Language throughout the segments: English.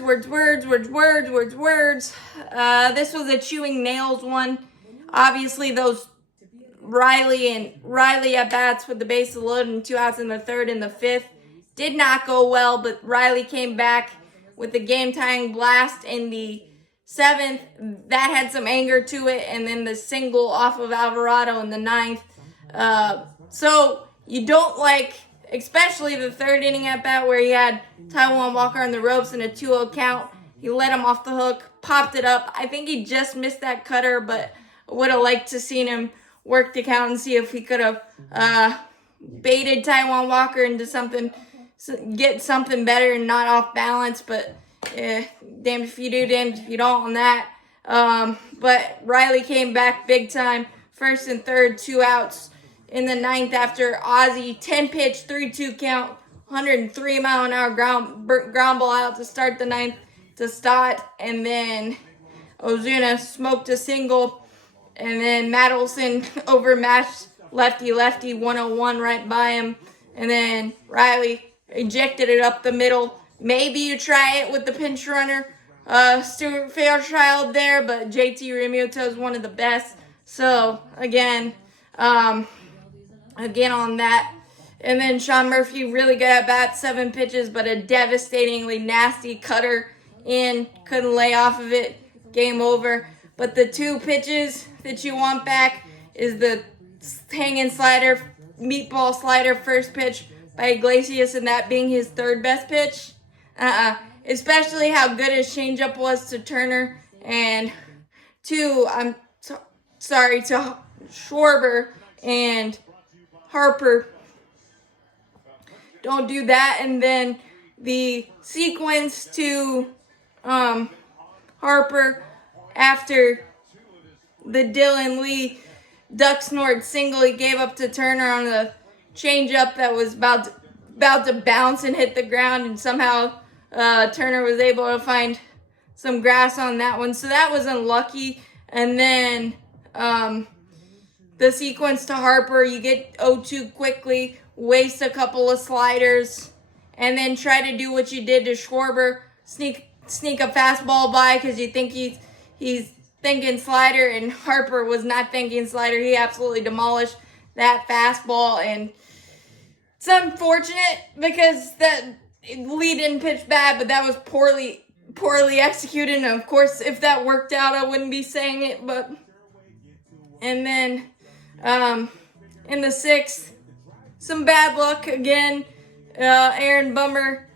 words. This was a chewing nails one. Obviously, those Riley at bats with the bases loaded and 2 outs in the third and the fifth did not go well, but Riley came back with the game-tying blast in the seventh. That had some anger to it, and then the single off of Alvarado in the ninth. So you don't like, especially the third inning at bat where he had Taijuan Walker on the ropes in a 2-0 count. He let him off the hook, popped it up. I think he just missed that cutter, but I would have liked to seen him work the count and see if he could have baited Taijuan Walker into something, get something better and not off balance. But damned if you do, damned if you don't on that. But Riley came back big time. First and third, 2 outs in the ninth after Ozzie 10-pitch, 3-2 count, 103-mile-an-hour ground ball out to start the ninth to Stott. And then Ozuna smoked a single. And then Matt Olson overmatched lefty 101 right by him. And then Riley ejected it up the middle. Maybe you try it with the pinch runner, Stuart Fairchild there, but JT Realmuto is one of the best. So again on that. And then Sean Murphy, really good at bat, 7 pitches, but a devastatingly nasty cutter in. Couldn't lay off of it. Game over. But the 2 pitches that you want back is the hanging slider, meatball slider first pitch by Iglesias, and that being his third best pitch. Especially how good his changeup was to Turner, and to Schwarber and Harper. Don't do that. And then the sequence to Harper after the Dylan Lee duck snort single he gave up to Turner on the changeup that was about to bounce and hit the ground, and somehow Turner was able to find some grass on that one. So that was unlucky. And then the sequence to Harper, you get 0-2 quickly, waste a couple of sliders, and then try to do what you did to Schwarber, sneak a fastball by because you think he's thinking slider, and Harper was not thinking slider. He absolutely demolished that fastball, and it's unfortunate because that Lee didn't pitch bad, but that was poorly executed. And of course, if that worked out, I wouldn't be saying it. But and then in the sixth, some bad luck again. Aaron Bummer,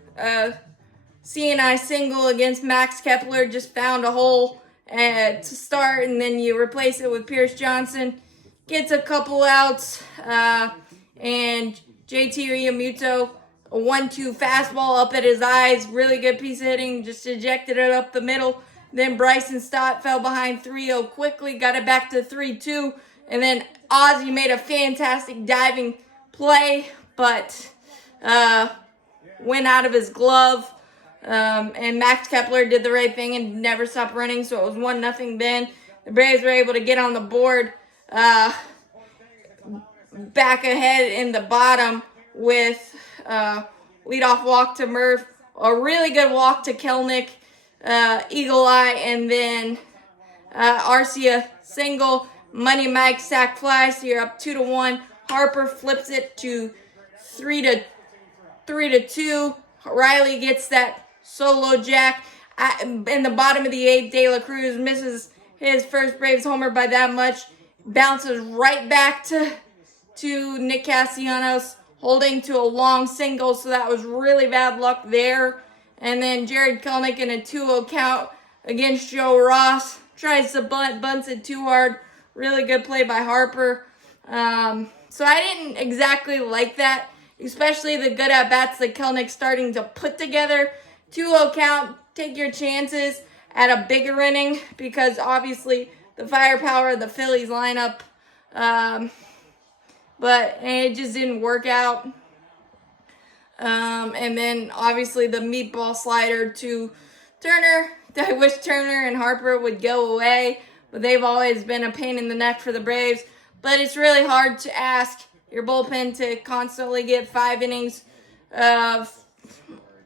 CNI single against Max Kepler, just found a hole to start, and then you replace it with Pierce Johnson. Gets a couple outs, and JT Realmuto, a 1-2 fastball up at his eyes. Really good piece of hitting, just ejected it up the middle. Then Bryson Stott fell behind 3-0 quickly, got it back to 3-2. And then Ozzie made a fantastic diving play, but went out of his glove. And Max Kepler did the right thing and never stopped running, so it was 1-0 then. The Braves were able to get on the board back ahead in the bottom with leadoff walk to Murph, a really good walk to Kelnick, eagle eye, and then Arcia single, Money Mike sack fly, so you're up 2-1. Harper flips it to 3-2. Riley gets that solo jack in the bottom of the eighth. De La Cruz misses his first Braves homer by that much. Bounces right back to Nick Castellanos, holding to a long single, so that was really bad luck there. And then Jared Kelnick in a 2-0 count against Joe Ross. Tries to bunts it too hard. Really good play by Harper. So I didn't exactly like that, especially the good at-bats that Kelnick's starting to put together. 2-0 count, take your chances at a bigger inning because obviously the firepower of the Phillies lineup. But it just didn't work out. And then obviously the meatball slider to Turner. I wish Turner and Harper would go away, but they've always been a pain in the neck for the Braves. But it's really hard to ask your bullpen to constantly get 5 innings of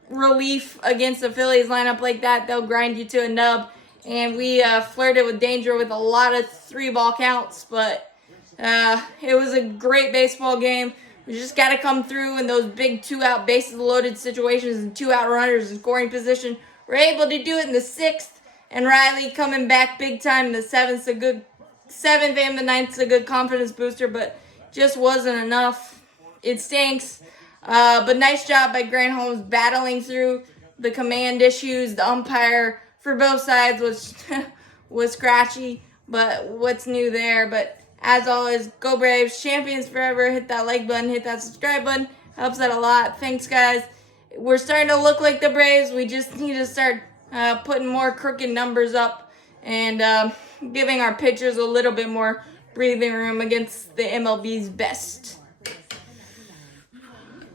relief against the Phillies lineup like that. They'll grind you to a nub. And we flirted with danger with a lot of 3-ball counts, but it was a great baseball game. We just got to come through in those big 2-out bases loaded situations and 2-out runners in scoring position. We're able to do it in the 6th, and Riley coming back big time in the 7th. The 7th and the 9th's a good confidence booster, but just wasn't enough. It stinks. But nice job by Grant Holmes battling through the command issues. The umpire for both sides was scratchy, but what's new there? But as always, go Braves, champions forever. Hit that like button, hit that subscribe button. Helps out a lot. Thanks, guys. We're starting to look like the Braves. We just need to start putting more crooked numbers up and giving our pitchers a little bit more breathing room against the MLB's best.